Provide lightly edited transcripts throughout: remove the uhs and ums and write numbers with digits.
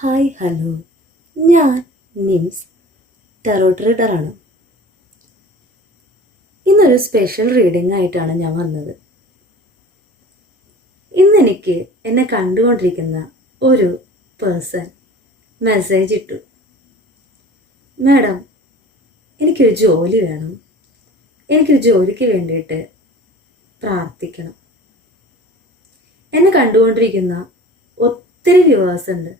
Hi hello, ഞാൻ nymphs tarot റീഡറാണ്. ഇന്നൊരു special reading ആയിട്ടാണ് ഞാൻ വന്നത്. ഇന്നെനിക്ക് എന്നെ കണ്ടുകൊണ്ടിരിക്കുന്ന ഒരു പേഴ്സൺ മെസ്സേജ് ഇട്ടു. മാഡം, എനിക്കൊരു ജോലി വേണം. എനിക്കൊരു ജോലിക്ക് വേണ്ടിയിട്ട് പ്രാർത്ഥിക്കണം. എന്നെ കണ്ടുകൊണ്ടിരിക്കുന്ന ഒത്തിരി വ്യൂവേഴ്സ് ഉണ്ട്.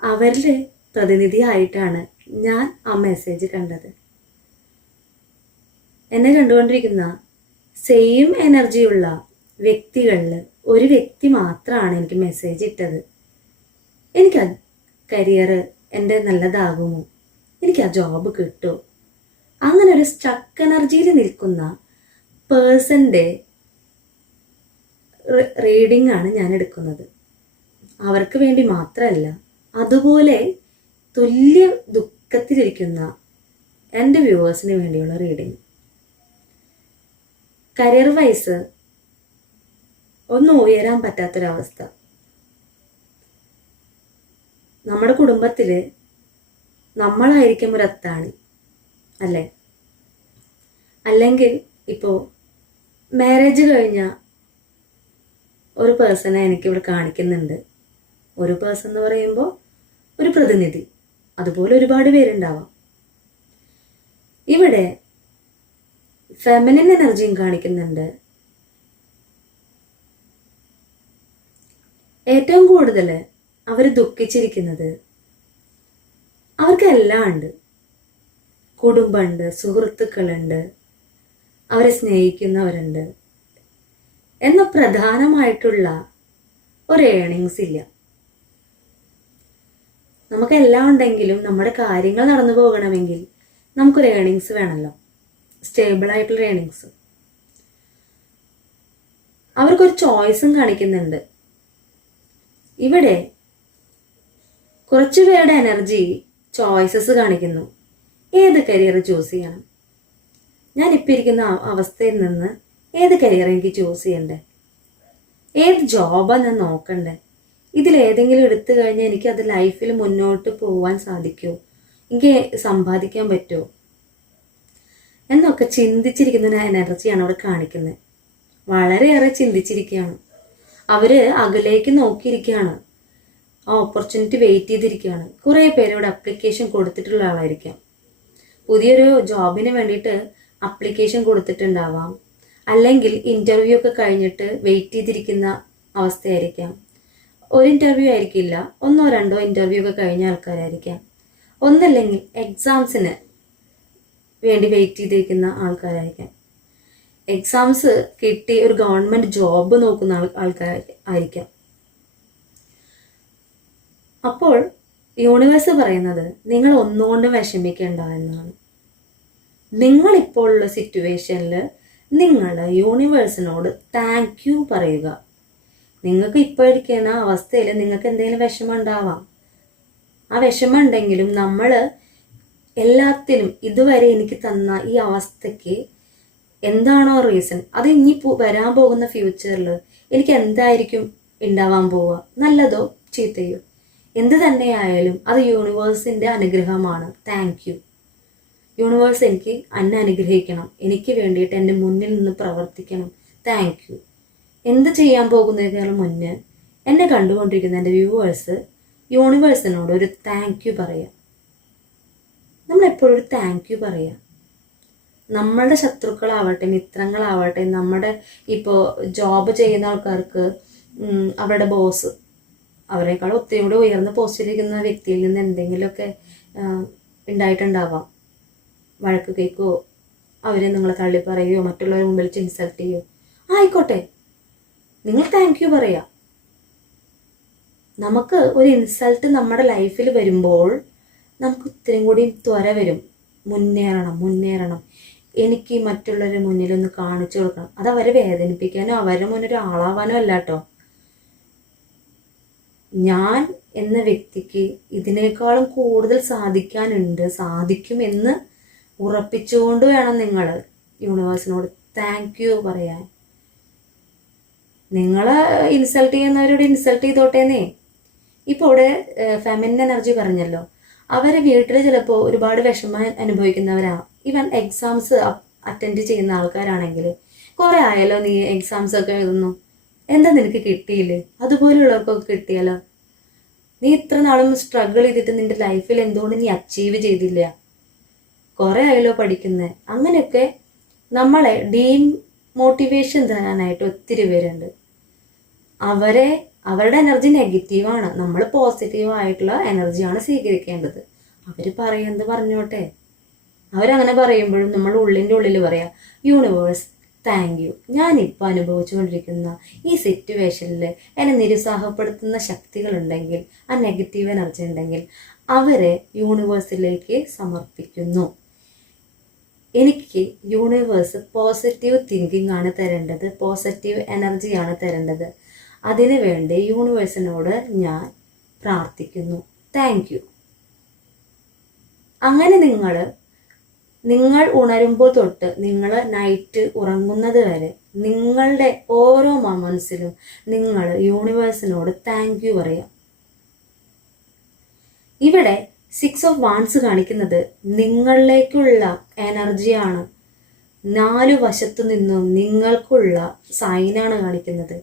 അവരുടെ പ്രതിനിധിയായിട്ടാണ് ഞാൻ ആ മെസ്സേജ് കണ്ടത്. എന്നെ കണ്ടുകൊണ്ടിരിക്കുന്ന സെയിം എനർജിയുള്ള വ്യക്തികളിൽ ഒരു വ്യക്തി മാത്രമാണ് എനിക്ക് മെസ്സേജ് ഇട്ടത്. എനിക്ക് കരിയർ എൻ്റെ നല്ലതാകുമോ, എനിക്ക് ആ ജോബ് കിട്ടുമോ, അങ്ങനെ ഒരു സ്റ്റക്ക് എനർജിയിൽ നിൽക്കുന്ന പേഴ്സൻ്റെ റീഡിംഗ് ആണ് ഞാൻ എടുക്കുന്നത്. അവർക്ക് വേണ്ടി മാത്രമല്ല, അതുപോലെ തുല്യ ദുഃഖത്തിലിരിക്കുന്ന എൻ്റെ വ്യൂവേഴ്സിന് വേണ്ടിയുള്ള റീഡിങ്. കരിയർ വൈസ് ഒന്നും ഉയരാൻ പറ്റാത്തൊരവസ്ഥ. നമ്മുടെ കുടുംബത്തിൽ നമ്മളായിരിക്കും ഒരു അത്താണി അല്ലേ? അല്ലെങ്കിൽ ഇപ്പോൾ മാരേജ് കഴിഞ്ഞ ഒരു പേഴ്സണെ എനിക്കിവിടെ കാണിക്കുന്നുണ്ട്. ഒരു പേഴ്സൺ എന്ന് പറയുമ്പോൾ ഒരു പ്രതിനിധി, അതുപോലെ ഒരുപാട് പേരുണ്ടാവാം. ഇവിടെ ഫെമിനിൻ എനർജിയും കാണിക്കുന്നുണ്ട്. ഏറ്റവും കൂടുതൽ അവർ ദുഃഖിച്ചിരിക്കുന്നത്, അവർക്കെല്ലാം ഉണ്ട്. കുടുംബമുണ്ട്, സുഹൃത്തുക്കളുണ്ട്, അവരെ സ്നേഹിക്കുന്നവരുണ്ട്. എന്ന പ്രധാനമായിട്ടുള്ള ഒരു ഏണിങ്സ് ഇല്ല. നമുക്കെല്ലാം ഉണ്ടെങ്കിലും നമ്മുടെ കാര്യങ്ങൾ നടന്നു പോകണമെങ്കിൽ നമുക്കൊരു ഏണിങ്സ് വേണമല്ലോ, സ്റ്റേബിൾ ആയിട്ടുള്ള ഏണിങ്സ്. അവർക്കൊരു ചോയ്സും കാണിക്കുന്നുണ്ട്. ഇവിടെ കുറച്ചു പേരുടെ എനർജി ചോയ്സസ് കാണിക്കുന്നു. ഏത് കരിയർ ചൂസ് ചെയ്യണം, ഞാനിപ്പോൾ ഇരിക്കുന്ന അവസ്ഥയിൽ നിന്ന് ഏത് കരിയർ എനിക്ക് ചൂസ് ചെയ്യണ്ടേ, ഏത് ജോബാണ് ഞാൻ നോക്കണ്ടേ, ഇതിലേതെങ്കിലും എടുത്തു കഴിഞ്ഞാൽ എനിക്ക് അത് ലൈഫിൽ മുന്നോട്ട് പോകാൻ സാധിക്കുമോ, എനിക്ക് സമ്പാദിക്കാൻ പറ്റുമോ എന്നൊക്കെ ചിന്തിച്ചിരിക്കുന്ന എനർജിയാണ് അവിടെ കാണിക്കുന്നത്. വളരെയേറെ ചിന്തിച്ചിരിക്കുകയാണ്. അവര് അകലേക്ക് നോക്കിയിരിക്കുകയാണ്. ആ ഓപ്പർച്യൂണിറ്റി വെയിറ്റ് ചെയ്തിരിക്കുകയാണ്. കുറേ പേരോട് അപ്ലിക്കേഷൻ കൊടുത്തിട്ടുള്ള ആളായിരിക്കാം. പുതിയൊരു ജോബിന് വേണ്ടിയിട്ട് അപ്ലിക്കേഷൻ കൊടുത്തിട്ടുണ്ടാവാം. അല്ലെങ്കിൽ ഇന്റർവ്യൂ ഒക്കെ കഴിഞ്ഞിട്ട് വെയിറ്റ് ചെയ്തിരിക്കുന്ന അവസ്ഥയായിരിക്കാം. ഒരു ഇന്റർവ്യൂ ആയിരിക്കില്ല, ഒന്നോ രണ്ടോ ഇന്റർവ്യൂ ഒക്കെ കഴിഞ്ഞ ആൾക്കാരായിരിക്കാം. ഒന്നല്ലെങ്കിൽ എക്സാംസിന് വേണ്ടി വെയിറ്റ് ചെയ്തിരിക്കുന്ന ആൾക്കാരായിരിക്കാം. എക്സാംസ് കിട്ടി ഒരു ഗവൺമെന്റ് ജോബ് നോക്കുന്ന ആൾക്കാർ ആയിരിക്കാം. അപ്പോൾ യൂണിവേഴ്സ് പറയുന്നത് നിങ്ങൾ ഒന്നുകൊണ്ട് വിഷമിക്കേണ്ട എന്നാണ്. നിങ്ങളിപ്പോൾ ഉള്ള സിറ്റുവേഷനിൽ നിങ്ങൾ യൂണിവേഴ്സിനോട് താങ്ക് യു പറയുക. നിങ്ങൾക്ക് ഇപ്പോൾ ഇരിക്കുന്ന അവസ്ഥയിൽ നിങ്ങൾക്ക് എന്തെങ്കിലും വിഷമം ഉണ്ടാവാം. ആ വിഷമം ഉണ്ടെങ്കിലും നമ്മൾ എല്ലാത്തിനും ഇതുവരെ എനിക്ക് തന്ന ഈ അവസ്ഥയ്ക്ക് എന്താണോ റീസൺ, അത് ഇനി വരാൻ പോകുന്ന ഫ്യൂച്ചറിൽ എനിക്ക് എന്തായിരിക്കും ഉണ്ടാവാൻ പോവുക, നല്ലതോ ചീത്തയോ എന്ത് തന്നെയായാലും അത് യൂണിവേഴ്സിന്റെ അനുഗ്രഹമാണ്. താങ്ക് യു യൂണിവേഴ്സ്, എനിക്ക് എന്നെ അനുഗ്രഹിക്കണം, എനിക്ക് വേണ്ടിയിട്ട് എൻ്റെ മുന്നിൽ നിന്ന് പ്രവർത്തിക്കണം. Thank you. എന്ത് ചെയ്യാൻ പോകുന്നതിനേക്കാളും മുന്നേ എന്നെ കണ്ടുകൊണ്ടിരിക്കുന്ന എൻ്റെ വ്യൂവേഴ്സ് യൂണിവേഴ്സിനോട് ഒരു താങ്ക് യു പറയാം. നമ്മളെപ്പോഴും ഒരു താങ്ക് യു പറയാം. നമ്മളുടെ ശത്രുക്കളാവട്ടെ, മിത്രങ്ങളാവട്ടെ, നമ്മുടെ ഇപ്പോൾ ജോബ് ചെയ്യുന്ന ആൾക്കാർക്ക് അവരുടെ ബോസ് അവരെക്കാൾ ഒത്തിരി കൂടി ഉയർന്ന പോസ്റ്റിലിരിക്കുന്ന വ്യക്തിയിൽ നിന്ന് എന്തെങ്കിലുമൊക്കെ ഉണ്ടായിട്ടുണ്ടാവാം. വഴക്ക് കേൾക്കുകയോ അവരെ നിങ്ങളെ തള്ളി പറയുകയോ മറ്റുള്ളവരുടെ മുമ്പിൽ ഇൻസൾട്ട് ചെയ്യുകയോ ആയിക്കോട്ടെ, നിങ്ങൾ താങ്ക് യു പറയാം. നമുക്ക് ഒരു ഇൻസൾട്ട് നമ്മുടെ ലൈഫിൽ വരുമ്പോൾ നമുക്ക് ഇത്രയും കൂടി ത്വര വരും. മുന്നേറണം, എനിക്ക് മറ്റുള്ളവരുടെ മുന്നിലൊന്ന് കാണിച്ചു കൊടുക്കണം. അത് അവരെ വേദനിപ്പിക്കാനോ അവരുടെ മുന്നിൽ ഒരു ആളാവാനോ അല്ല കേട്ടോ. ഞാൻ എന്ന വ്യക്തിക്ക് ഇതിനേക്കാളും കൂടുതൽ സാധിക്കും എന്ന് ഉറപ്പിച്ചുകൊണ്ട് വേണം നിങ്ങൾ യൂണിവേഴ്സിനോട് താങ്ക് യു പറയാൻ. നിങ്ങളെ ഇൻസൾട്ട് ചെയ്യുന്നവരോട് ഇൻസൾട്ട് ചെയ്തോട്ടേന്നേ, ഇപ്പോൾ ഇവിടെ ഫെമിനിൻ എനർജി പറഞ്ഞല്ലോ, അവരെ വീട്ടിൽ ചിലപ്പോൾ ഒരുപാട് വിഷമം അനുഭവിക്കുന്നവരാ. ഈവൻ എക്സാംസ് അറ്റൻഡ് ചെയ്യുന്ന ആൾക്കാരാണെങ്കിൽ കുറെ ആയാലോ നീ എക്സാംസ് ഒക്കെ എഴുതുന്നു, എന്താ നിനക്ക് കിട്ടിയില്ലേ? അതുപോലെയുള്ളവർക്കൊക്കെ കിട്ടിയാലോ? നീ ഇത്ര നാളും സ്ട്രഗിൾ ചെയ്തിട്ട് നിന്റെ ലൈഫിൽ എന്തുകൊണ്ട് നീ അച്ചീവ് ചെയ്തില്ല? കുറെ ആയാലോ പഠിക്കുന്നത്. അങ്ങനെയൊക്കെ നമ്മളെ ഡീമോട്ടിവേഷൻ തരാനായിട്ട് ഒത്തിരി പേരുണ്ട്. അവരുടെ എനർജി നെഗറ്റീവാണ്, നമ്മൾ പോസിറ്റീവായിട്ടുള്ള എനർജിയാണ് സ്വീകരിക്കേണ്ടത്. അവർ പറയുന്നത് പറഞ്ഞോട്ടെ. അവരങ്ങനെ പറയുമ്പോഴും നമ്മൾ ഉള്ളിൻ്റെ ഉള്ളിൽ പറയാം, യൂണിവേഴ്സ് താങ്ക് യു, ഞാനിപ്പോൾ അനുഭവിച്ചുകൊണ്ടിരിക്കുന്ന ഈ സിറ്റുവേഷനിൽ എന്നെ നിരുത്സാഹപ്പെടുത്തുന്ന ശക്തികളുണ്ടെങ്കിൽ, ആ നെഗറ്റീവ് എനർജി ഉണ്ടെങ്കിൽ അവരെ യൂണിവേഴ്സിലേക്ക് സമർപ്പിക്കുന്നു. എനിക്ക് യൂണിവേഴ്സ് പോസിറ്റീവ് തിങ്കിങ് ആണ് തരേണ്ടത്, പോസിറ്റീവ് എനർജിയാണ് തരേണ്ടത്. അതിനു വേണ്ടി യൂണിവേഴ്സിനോട് ഞാൻ പ്രാർത്ഥിക്കുന്നു. Thank you. അങ്ങനെ നിങ്ങൾ ഉണരുമ്പോൾ തൊട്ട് നിങ്ങൾ നൈറ്റ് ഉറങ്ങുന്നത് വരെ നിങ്ങളുടെ ഓരോ മൊമെന്റ്സിലും നിങ്ങൾ യൂണിവേഴ്സിനോട് താങ്ക് യു പറയാം. ഇവിടെ 6 ഓഫ് വാൻഡ്സ് കാണിക്കുന്നത് നിങ്ങളിലേക്കുള്ള എനർജിയാണ്. 4 വശത്തു നിന്നും നിങ്ങൾക്കുള്ള സൈനാണ് കാണിക്കുന്നത്.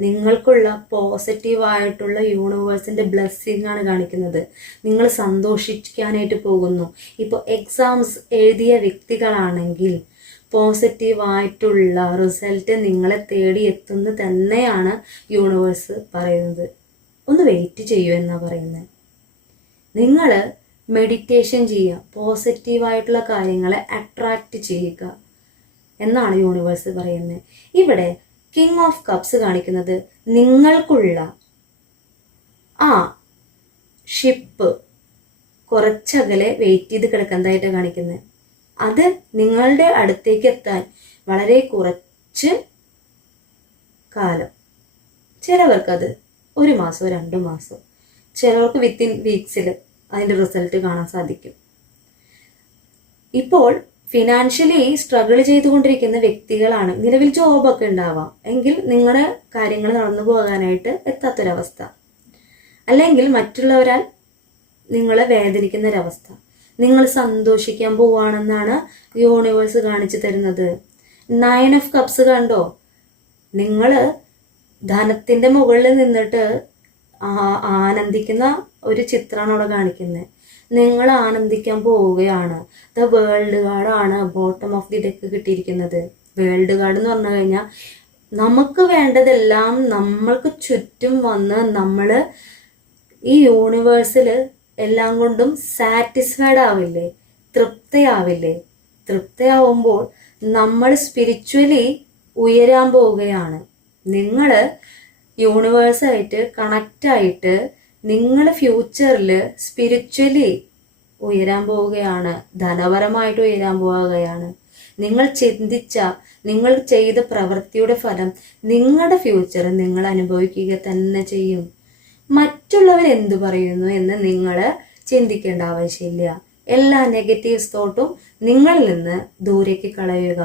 നിങ്ങൾക്കുള്ള പോസിറ്റീവായിട്ടുള്ള യൂണിവേഴ്സിൻ്റെ ബ്ലെസ്സിങ് ആണ് കാണിക്കുന്നത്. നിങ്ങൾ സന്തോഷിക്കാനായിട്ട് പോകുന്നു. ഇപ്പോൾ എക്സാംസ് എഴുതിയ വ്യക്തികളാണെങ്കിൽ പോസിറ്റീവായിട്ടുള്ള റിസൾട്ട് നിങ്ങളെ തേടി എത്തുന്നു തന്നെയാണ് യൂണിവേഴ്സ് പറയുന്നത്. ഒന്ന് വെയിറ്റ് ചെയ്യൂ എന്നാണ് പറയുന്നത്. നിങ്ങൾ മെഡിറ്റേഷൻ ചെയ്യുക, പോസിറ്റീവായിട്ടുള്ള കാര്യങ്ങളെ അട്രാക്റ്റ് ചെയ്യുക എന്നാണ് യൂണിവേഴ്സ് പറയുന്നത്. ഇവിടെ കിങ് ഓഫ് കപ്സ് കാണിക്കുന്നത് നിങ്ങൾക്കുള്ള ആ ഷിപ്പ് കുറച്ചകലെ വെയിറ്റ് ചെയ്ത് കിടക്കുന്നതായിട്ട് കാണിക്കുന്നത്. അത് നിങ്ങളുടെ അടുത്തേക്ക് എത്താൻ വളരെ കുറച്ച് കാലം, ചിലവർക്കത് 1 മാസമോ 2 മാസമോ, ചിലർക്ക് വിത്തിൻ വീക്സിൽ അതിൻ്റെ റിസൾട്ട് കാണാൻ സാധിക്കും. ഇപ്പോൾ ഫിനാൻഷ്യലി സ്ട്രഗിൾ ചെയ്തുകൊണ്ടിരിക്കുന്ന വ്യക്തികളാണ്, നിലവിൽ ജോബൊക്കെ ഉണ്ടാവാം, എങ്കിൽ നിങ്ങളുടെ കാര്യങ്ങൾ നടന്നു പോകാനായിട്ട് എത്താത്തൊരവസ്ഥ, അല്ലെങ്കിൽ മറ്റുള്ളവരാൽ നിങ്ങളെ വേദനിക്കുന്നൊരവസ്ഥ. നിങ്ങൾ സന്തോഷിക്കാൻ പോവുകയാണെന്നാണ് യൂണിവേഴ്സ് കാണിച്ചു തരുന്നത്. 9 ഓഫ് കപ്സ് കണ്ടോ? നിങ്ങൾ ധനത്തിൻ്റെ മുകളിൽ നിന്നിട്ട് ആനന്ദിക്കുന്ന ഒരു ചിത്രമാണ് അവിടെ കാണിക്കുന്നത്. നിങ്ങൾ ആനന്ദിക്കാൻ പോവുകയാണ്. ദ വേൾഡ് കാർഡാണ് ബോട്ടം ഓഫ് ദി ഡെക്ക് കിട്ടിയിരിക്കുന്നത്. വേൾഡ് കാർഡ് എന്ന് പറഞ്ഞു കഴിഞ്ഞാൽ നമുക്ക് വേണ്ടതെല്ലാം നമ്മൾക്ക് ചുറ്റും വന്ന് നമ്മൾ ഈ യൂണിവേഴ്സിൽ എല്ലാം കൊണ്ടും സാറ്റിസ്ഫൈഡ് ആവില്ലേ, തൃപ്തയാവില്ലേ? തൃപ്തയാവുമ്പോൾ നമ്മൾ സ്പിരിച്വലി ഉയരാൻ പോവുകയാണ്. നിങ്ങൾ യൂണിവേഴ്സായിട്ട് കണക്റ്റായിട്ട് നിങ്ങൾ ഫ്യൂച്ചറിൽ സ്പിരിച്വലി ഉയരാൻ പോവുകയാണ്, ധനപരമായിട്ട് ഉയരാൻ പോവുകയാണ്. നിങ്ങൾ ചിന്തിച്ച, നിങ്ങൾ ചെയ്ത പ്രവൃത്തിയുടെ ഫലം നിങ്ങളുടെ ഫ്യൂച്ചറിൽ നിങ്ങൾ അനുഭവിക്കുക തന്നെ ചെയ്യും. മറ്റുള്ളവർ എന്തു പറയുന്നു എന്ന് നിങ്ങൾ ചിന്തിക്കേണ്ട ആവശ്യമില്ല. എല്ലാ നെഗറ്റീവ് തോട്ടും നിങ്ങളിൽ നിന്ന് ദൂരേക്ക് കളയുക,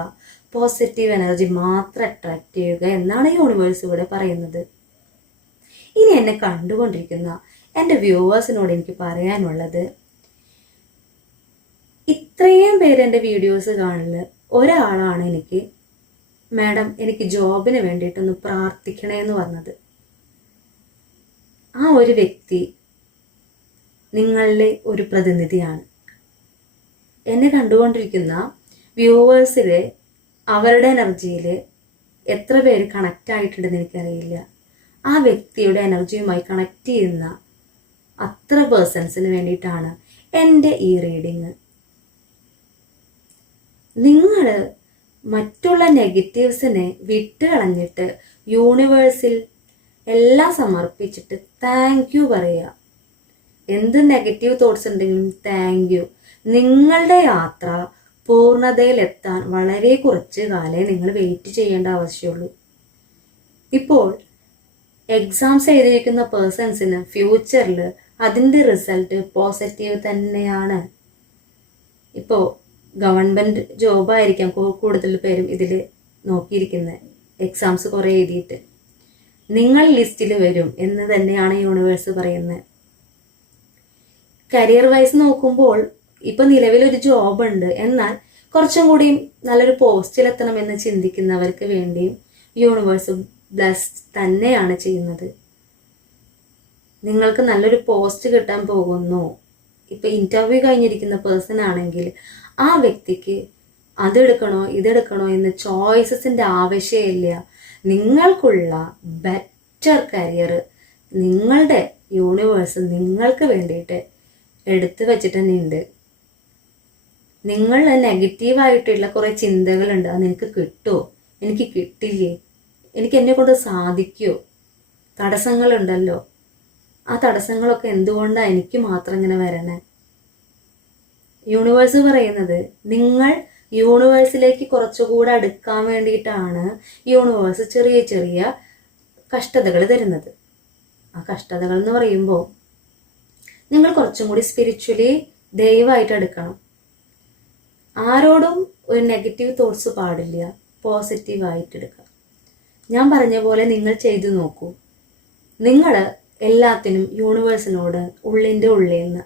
പോസിറ്റീവ് എനർജി മാത്രം അട്രാക്ട് ചെയ്യുക എന്നാണ് യൂണിവേഴ്സ് ഇവിടെ പറയുന്നത്. ഇനി എന്നെ കണ്ടുകൊണ്ടിരിക്കുന്ന എൻ്റെ വ്യൂവേഴ്സിനോട് എനിക്ക് പറയാനുള്ളത്, ഇത്രയും പേര് എൻ്റെ വീഡിയോസ് കാണുന്നത് ഒരാളാണ് എനിക്ക് മാഡം എനിക്ക് ജോബിന് വേണ്ടിയിട്ടൊന്ന് പ്രാർത്ഥിക്കണേ എന്ന് പറഞ്ഞത്. ആ ഒരു വ്യക്തി നിങ്ങളിലെ ഒരു പ്രതിനിധിയാണ്. എന്നെ കണ്ടുകൊണ്ടിരിക്കുന്ന വ്യൂവേഴ്സിൽ അവരുടെ എനർജിയിൽ എത്ര പേര് കണക്റ്റ് ആയിട്ടുണ്ടെന്ന് എനിക്കറിയില്ല. ആ വ്യക്തിയുടെ എനർജിയുമായി കണക്ട് ചെയ്യുന്ന അത്ര പേഴ്സൺസിന് വേണ്ടിയിട്ടാണ് എൻ്റെ ഈ റീഡിങ്. നിങ്ങൾ മറ്റുള്ള നെഗറ്റീവ്സിനെ വിട്ട് കളഞ്ഞിട്ട് യൂണിവേഴ്സിൽ എല്ലാം സമർപ്പിച്ചിട്ട് താങ്ക് യു പറയുക. എന്ത് നെഗറ്റീവ് തോട്ട്സ് ഉണ്ടെങ്കിലും താങ്ക് യു. നിങ്ങളുടെ യാത്ര പൂർണ്ണതയിലെത്താൻ വളരെ കുറച്ച് കാലേ നിങ്ങൾ വെയിറ്റ് ചെയ്യേണ്ട ആവശ്യമുള്ളൂ. ഇപ്പോൾ എക്സാംസ് എഴുതിയിരിക്കുന്ന പേഴ്സൺസിന് ഫ്യൂച്ചറിൽ അതിൻ്റെ റിസൾട്ട് പോസിറ്റീവ് തന്നെയാണ്. ഇപ്പോൾ ഗവൺമെൻറ് ജോബായിരിക്കാം കൂടുതൽ പേരും ഇതിൽ നോക്കിയിരിക്കുന്നത്, എക്സാംസ് കുറേ എഴുതിയിട്ട്. നിങ്ങൾ ലിസ്റ്റിൽ വരും എന്ന് തന്നെയാണ് യൂണിവേഴ്സ് പറയുന്നത്. കരിയർ വൈസ് നോക്കുമ്പോൾ ഇപ്പൊ നിലവിലൊരു ജോബ് ഉണ്ട്, എന്നാൽ കുറച്ചും കൂടി നല്ലൊരു പോസ്റ്റിലെത്തണം എന്ന് ചിന്തിക്കുന്നവർക്ക് വേണ്ടിയും യൂണിവേഴ്സ് ബ്ലസ് തന്നെയാണ് ചെയ്യുന്നത്. നിങ്ങൾക്ക് നല്ലൊരു പോസ്റ്റ് കിട്ടാൻ പോകുന്നു. ഇപ്പൊ ഇന്റർവ്യൂ കഴിഞ്ഞിരിക്കുന്ന പേഴ്സൺ ആണെങ്കിൽ ആ വ്യക്തിക്ക് അതെടുക്കണോ ഇതെടുക്കണോ എന്ന് ചോയ്സസിന്റെ ആവശ്യമില്ല. നിങ്ങൾക്കുള്ള ബെറ്റർ കരിയർ നിങ്ങളുടെ യൂണിവേഴ്സ് നിങ്ങൾക്ക് വേണ്ടിയിട്ട് എടുത്തു വെച്ചിട്ട് തന്നെ ഉണ്ട്. നിങ്ങൾ നെഗറ്റീവായിട്ടുള്ള കുറെ ചിന്തകളുണ്ട്. അത് നിനക്ക് കിട്ടുമോ, എനിക്ക് കിട്ടില്ലേ, എനിക്ക് എന്നെ കൊണ്ട് സാധിക്കുമോ, തടസ്സങ്ങളുണ്ടല്ലോ, ആ തടസ്സങ്ങളൊക്കെ എന്തുകൊണ്ടാണ് എനിക്ക് മാത്രം ഇങ്ങനെ വരണേ? യൂണിവേഴ്സ് പറയുന്നത് നിങ്ങൾ യൂണിവേഴ്സിലേക്ക് കുറച്ചുകൂടെ അടുക്കാൻ വേണ്ടിയിട്ടാണ് യൂണിവേഴ്സ് ചെറിയ ചെറിയ കഷ്ടതകൾ തരുന്നത്. ആ കഷ്ടതകൾ എന്ന് പറയുമ്പോൾ നിങ്ങൾ കുറച്ചും കൂടി സ്പിരിച്വലി ദൈവമായിട്ട് എടുക്കണം. ആരോടും ഒരു നെഗറ്റീവ് തോട്ട്സ് പാടില്ല, പോസിറ്റീവായിട്ട് എടുക്കുക. ഞാൻ പറഞ്ഞ പോലെ നിങ്ങൾ ചെയ്തു നോക്കൂ. നിങ്ങൾ എല്ലാത്തിനും യൂണിവേഴ്സിനോട് ഉള്ളിൻ്റെ ഉള്ളിൽ നിന്ന്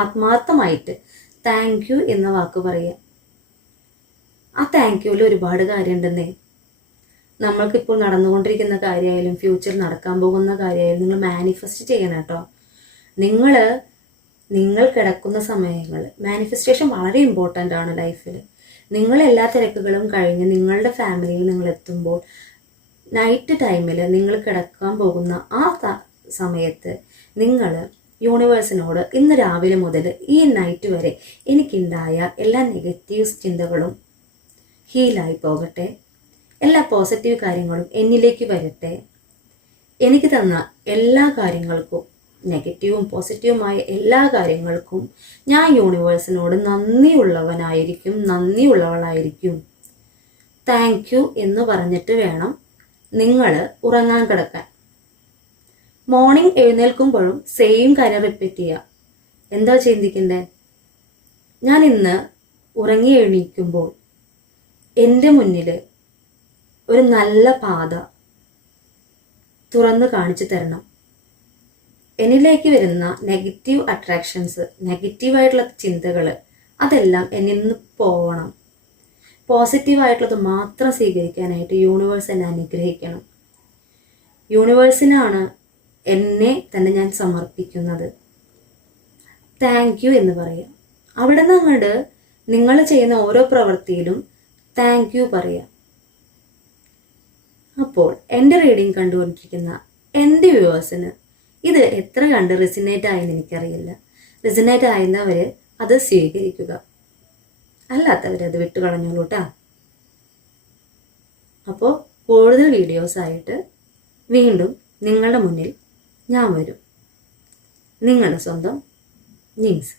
ആത്മാർത്ഥമായിട്ട് താങ്ക് യു എന്ന വാക്ക് പറയുക. ആ താങ്ക് യുവിൽ ഒരുപാട് കാര്യമുണ്ടെന്നേ. നമ്മൾക്കിപ്പോൾ നടന്നുകൊണ്ടിരിക്കുന്ന കാര്യമായാലും ഫ്യൂച്ചർ നടക്കാൻ പോകുന്ന കാര്യമായാലും നിങ്ങൾ മാനിഫെസ്റ്റ് ചെയ്യണം കേട്ടോ. നിങ്ങൾ കിടക്കുന്ന സമയങ്ങൾ മാനിഫെസ്റ്റേഷൻ വളരെ ഇമ്പോർട്ടൻ്റ് ആണ് ലൈഫിൽ. നിങ്ങൾ എല്ലാ തിരക്കുകളും കഴിഞ്ഞ് നിങ്ങളുടെ ഫാമിലിയിൽ നിങ്ങൾ എത്തുമ്പോൾ നൈറ്റ് ടൈമിൽ നിങ്ങൾ കിടക്കാൻ പോകുന്ന ആ സമയത്ത് നിങ്ങൾ യൂണിവേഴ്സിനോട് ഇന്ന് രാവിലെ മുതൽ ഈ നൈറ്റ് വരെ എനിക്കുണ്ടായ എല്ലാ നെഗറ്റീവ് ചിന്തകളും ഹീലായി പോകട്ടെ, എല്ലാ പോസിറ്റീവ് കാര്യങ്ങളും എന്നിലേക്ക് വരട്ടെ, എനിക്ക് തന്ന എല്ലാ കാര്യങ്ങൾക്കും നെഗറ്റീവും പോസിറ്റീവുമായ എല്ലാ കാര്യങ്ങൾക്കും ഞാൻ യൂണിവേഴ്സിനോട് നന്ദിയുള്ളവളായിരിക്കും, താങ്ക് യു എന്ന് പറഞ്ഞിട്ട് വേണം നിങ്ങൾ ഉറങ്ങാൻ കിടക്കാൻ. മോർണിംഗ് എഴുന്നേൽക്കുമ്പോഴും സെയിം കാര്യം റിപ്പീറ്റ് ചെയ്യുക. എന്താ ചിന്തിക്കണ്ടേ? ഞാൻ ഇന്ന് ഉറങ്ങി എണീക്കുമ്പോൾ എൻ്റെ മുന്നിൽ ഒരു നല്ല പാത തുറന്നു കാണിച്ചു തരണം. എന്നിലേക്ക് വരുന്ന നെഗറ്റീവ് അട്രാക്ഷൻസ്, നെഗറ്റീവായിട്ടുള്ള ചിന്തകൾ അതെല്ലാം എന്നിൽ നിന്ന് പോവണം. പോസിറ്റീവായിട്ടുള്ളത് മാത്രം സ്വീകരിക്കാനായിട്ട് യൂണിവേഴ്സ് എന്നെ അനുഗ്രഹിക്കണം. യൂണിവേഴ്സിനാണ് എന്നെ തന്നെ ഞാൻ സമർപ്പിക്കുന്നത്. താങ്ക് യു എന്ന് പറയാം. അവിടെ നിന്ന് അങ്ങോട്ട് നിങ്ങൾ ചെയ്യുന്ന ഓരോ പ്രവൃത്തിയിലും താങ്ക് യു പറയാം. അപ്പോൾ എൻ്റെ റീഡിങ് കണ്ടുകൊണ്ടിരിക്കുന്ന എൻ്റെ വ്യൂവേഴ്സിന് ഇത് എത്ര കണ്ട് റെസിനേറ്റ് ആയെന്ന് എനിക്കറിയില്ല. റെസിനേറ്റ് ആയിരുന്നവർ അത് സ്വീകരിക്കുക, അല്ലാത്തവരത് വിട്ടുകളഞ്ഞോളൂ കേട്ടോ. അപ്പോൾ കൂടുതൽ വീഡിയോസായിട്ട് വീണ്ടും നിങ്ങളുടെ മുന്നിൽ ഞാൻ വരും. നിങ്ങളുടെ സ്വന്തം നിംസ്.